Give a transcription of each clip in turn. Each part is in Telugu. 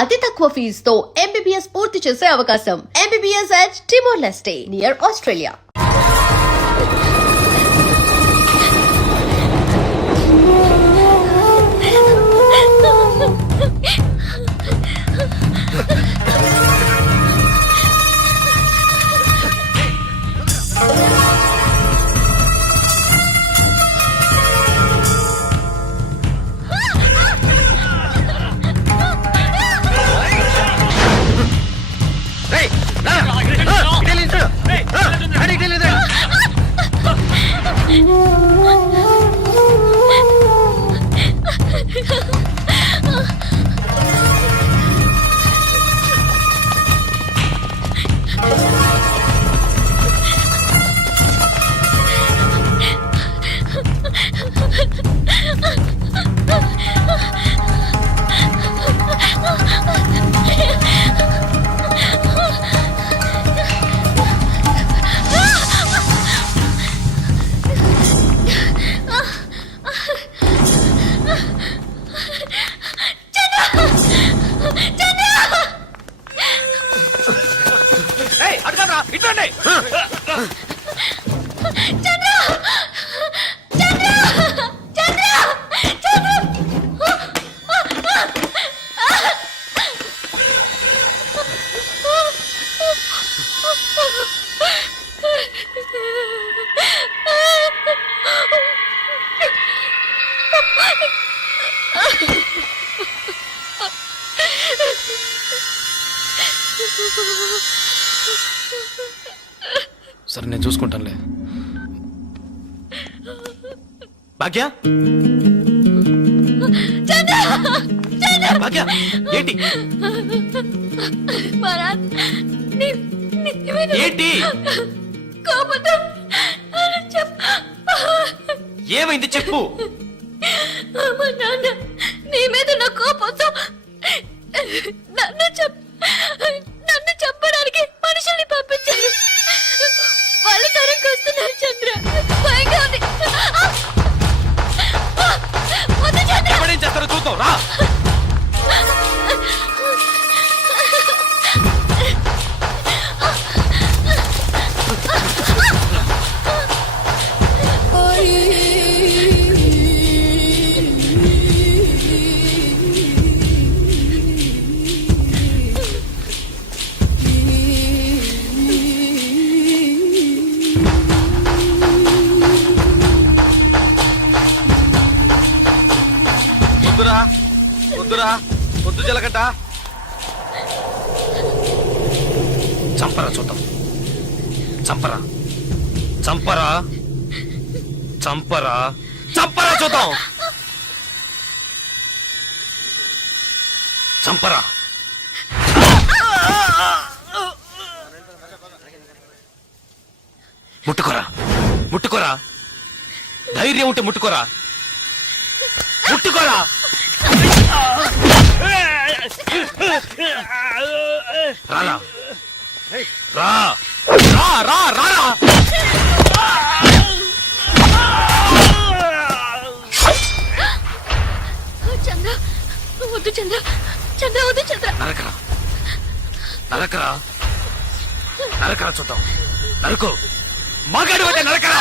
అతి తక్కువ ఫీజుతో MBBS పూర్తి చేసే అవకాశం. MBBS at Timor-Leste near Australia. సరే నేను చూసుకుంటానులే. భాగ్య భాగ్య ఏంటి ఏంటి ఏమైంది చెప్పు. నీ మీద నా కోపంతో నన్ను చెప్పడానికి మనుషుల్ని పంపించారు. వాళ్ళు తరంకి వస్తున్నారు చంద్ర. భయంగా ఉంది. వద్దు చంద్ర. ఏం చేస్తారో చూద్దాం రా. పొద్దు జలగడ్డ చంపరా చూద్దాం. చంపరా చంపరా చంపరా చంపరా చూద్దాం. చంపరా. ముట్టుకోరా ముట్టుకోరా. ధైర్యం ఉంటే ముట్టుకోరా ముట్టుకోరా. రారా రా రా రా రా. చంద్ర వద్దు చంద్ర. చంద్ర వద్దు చంద్ర. నరకరా నరకరా నరకరా చూద్దాం. నరకు మగాడు అయితే నరకరా.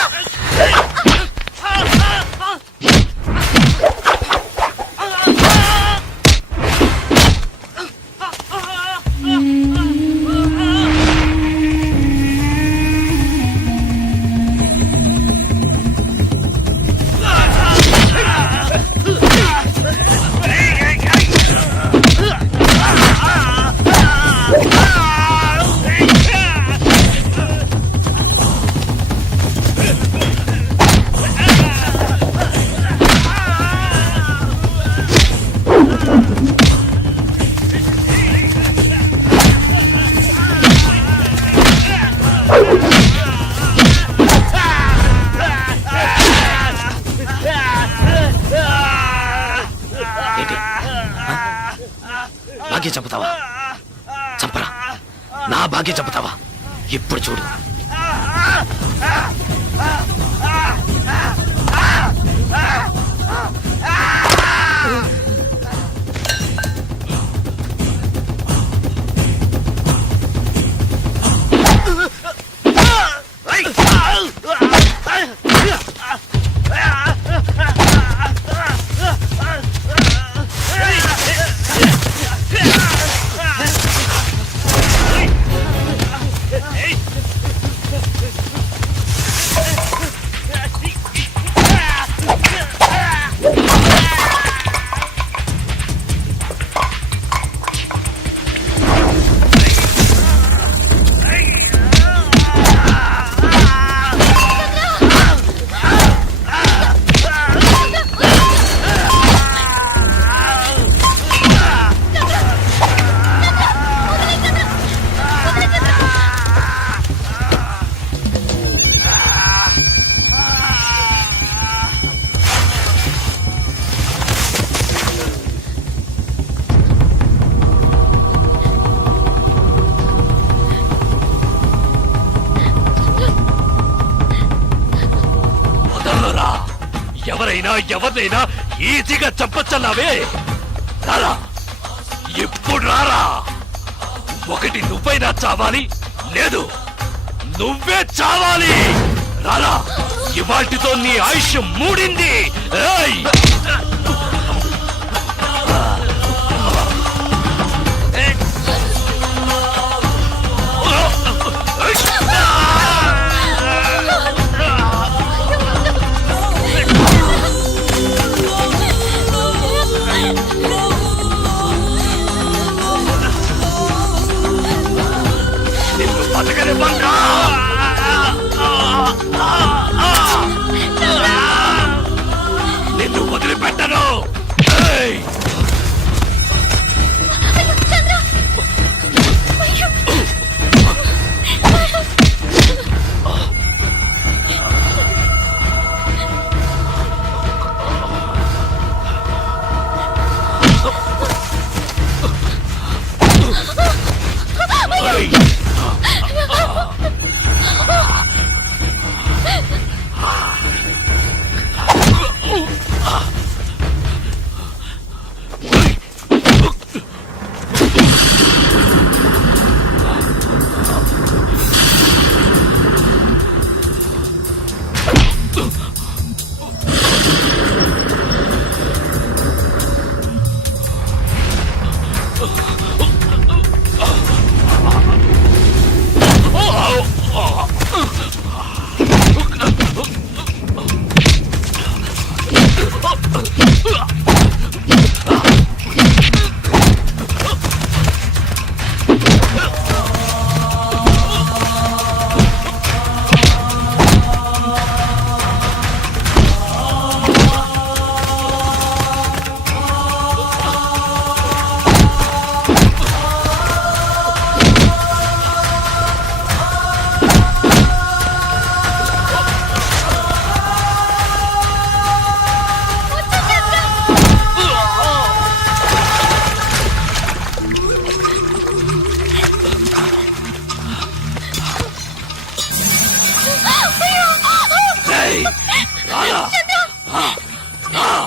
భాగ్యం చంపుతావా? చంపరా. నా భాగ్యం చంపుతావా? ఇప్పుడు చూడు. ఎవరినైనా ఈజీగా చంపచ్చన్నావే. రారా, ఇప్పుడు రారా. ఒకటి నువ్వైనా చావాలి, లేదు నువ్వే చావాలి. రారా, ఇవాటితో నీ ఆయుష్ మూడింది. ఏయ్! నిన్ను బతకనివ్వనురా. నిన్ను వదిలిపెట్టను. ఏయ్! ఏయ్! ఏయ్! రారా. రారా,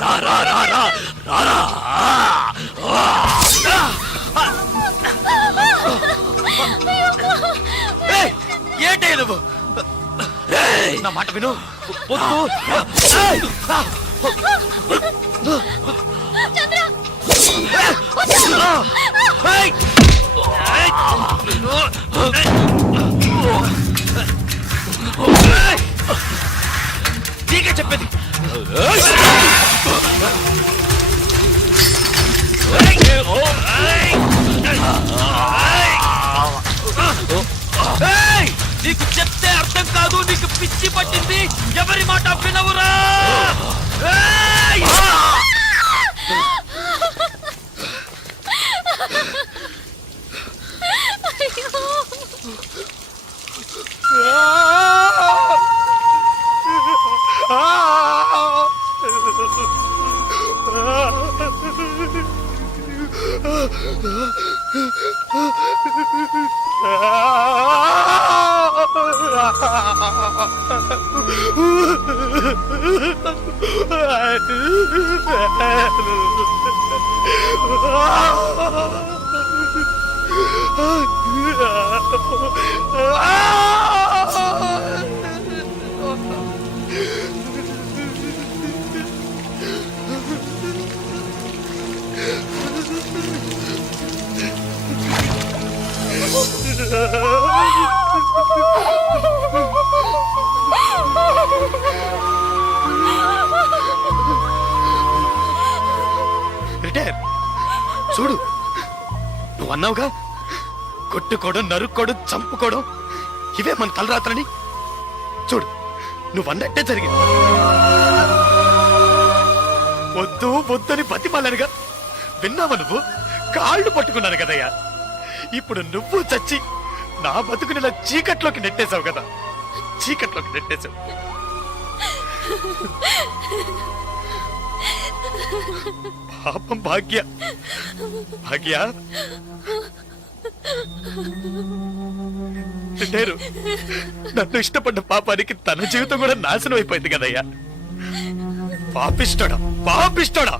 రా, రా, రా, రా, రా, రారా. ఏయ్! ఏంటే నువ్వు? ఏయ్! నా మాట విను. వద్దు. ఏయ్! ఏయ్! నీకే చెప్పేది. నీకు చెప్తే అర్థం కాదు, నీకు పిచ్చి పట్టింది. ఎవరి మాట వినవురా. ఏయ్! రిటైర్. చూడు, నువ్వు అన్నావుగా, కొట్టుకోవడం, నరుక్కోవడం, చంపుకోవడం ఇవే మన తలరాత్రని. చూడు, నువ్వు అన్నట్టే జరిగింది. వద్దు వద్దని బతిమాలనుగా విన్నావా నువ్వు? కాళ్ళు పట్టుకున్నాను కదయ్యా. ఇప్పుడు నువ్వు చచ్చి నా బతుకునిలా చీకట్లోకి నెట్టేశావు కదా. చీకట్లోకి నెట్టేశావు. పాపం భాగ్య. భాగ్య, అంత డేరు నన్ను ఇష్టపడ్డ పాపానికి తన జీవితం కూడా నాశనం అయిపోయింది కదయ్యా. పాపిష్టోడా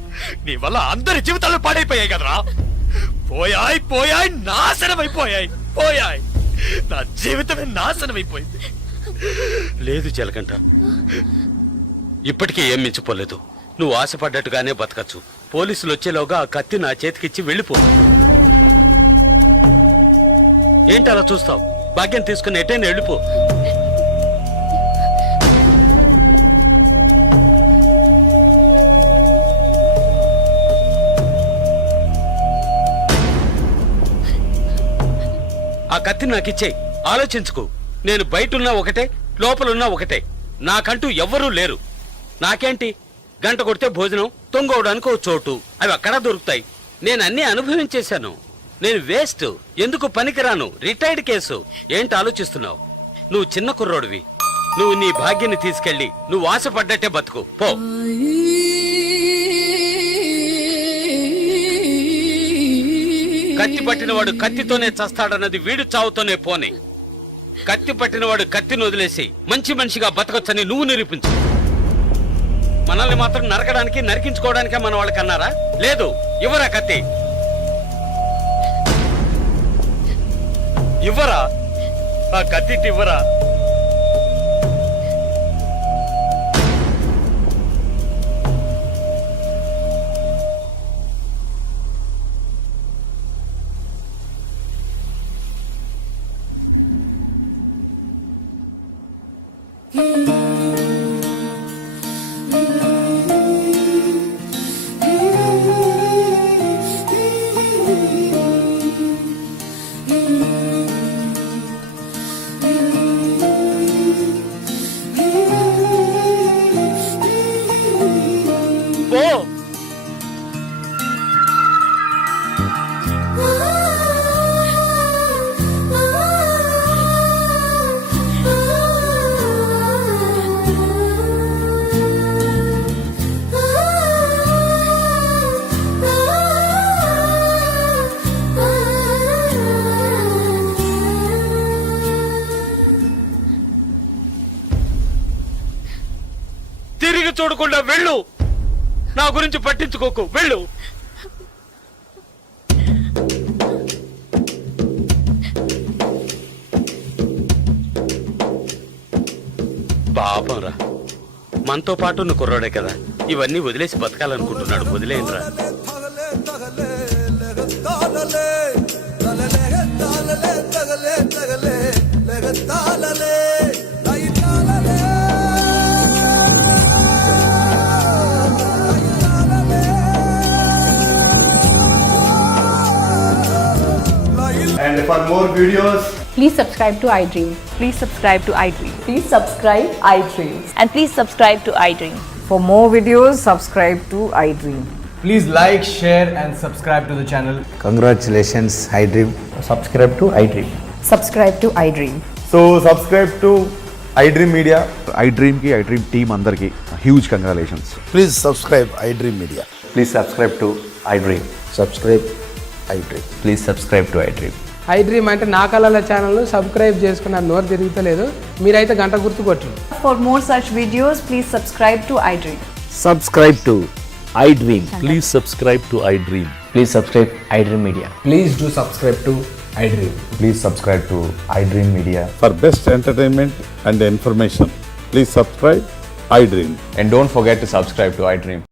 నీ వల్ల అందరి జీవితాలు పాడైపోయాయి కదరా. పోయాయి నాశనం అయిపోయాయి. నా జీవితమే నాశనం అయిపోయింది. లేదు చిలకంట, ఇప్పటికీ ఏం మించిపోలేదు. నువ్వు ఆశపడ్డట్టుగానే బతకచ్చు. పోలీసులు వచ్చేలోగా ఆ కత్తి నా చేతికిచ్చి వెళ్ళిపో. ఏంటి అలా చూస్తావు? భాగ్యం తీసుకుని ఎటైనా వెళ్ళిపో. ఆ కత్తి నాకిచ్చేయి. ఆలోచించుకో. నేను బయటున్నా ఒకటే, లోపలున్నా ఒకటే. నాకంటూ ఎవ్వరూ లేరు. నాకేంటి, గంట కొడితే భోజనం, తొంగవడానికి ఓ చోటు, అవి అక్కడ దొరుకుతాయి. నేను అన్నీ అనుభవించేశాను. నేను వేస్ట్, ఎందుకు పనికిరాను, రిటైర్డ్ కేసు. ఏంటి ఆలోచిస్తున్నావు? నువ్వు చిన్న కుర్రోడివి. నువ్వు నీ భాగ్యాన్ని తీసుకెళ్ళి నువ్వు ఆశపడ్డట్టే బతుకు పో. కత్తి పట్టినవాడు కత్తితోనే చస్తాడన్నది వీడు చావుతోనే పోని. కత్తి పట్టినవాడు కత్తిని వదిలేసి మంచి మనిషిగా బతకొచ్చని నువ్వు నిరూపించు. మనల్ని మాత్రం నరకడానికి, నరికించుకోవడానికే మన వాళ్ళకి అన్నారా? లేదు, ఇవ్వరా కత్తి, ఇవ్వరా ఆ కత్తి ఇవ్వరా. పో. తిరిగి చూడకుండా వెళ్ళు. నా గురించి పట్టించుకోకు, వెళ్ళు. పాపంరా, మనతో పాటు ఉన్న కుర్రాడే కదా, ఇవన్నీ వదిలేసి బతకాలనుకుంటున్నాడు. వదిలేయండిరా. And for more videos, Please subscribe to iDream. Please subscribe to iDream. Please subscribe iDream. And please subscribe to iDream. For more videos, subscribe to iDream. please like, share and subscribe to the channel. Congratulations, iDream. Subscribe to iDream. Subscribe to iDream. So subscribe to iDream Media. iDream ki iDream team andarki huge congratulations. Please subscribe iDream Media. Please subscribe to iDream. Subscribe iDream. Please subscribe to iDream. iDream అంటే నా కళల ఛానల్ సబ్స్క్రైబ్ చేసుకున్న నోరు తిరుగుతలేదు. మీరైతే గంట గుర్తు కొట్టండి. For more such videos, please subscribe to iDream. Subscribe to iDream. Please subscribe to iDream. Please subscribe iDream Media. Please do subscribe to iDream. Please subscribe to iDream Media. For best entertainment and information, please subscribe iDream. And don't forget to subscribe to iDream.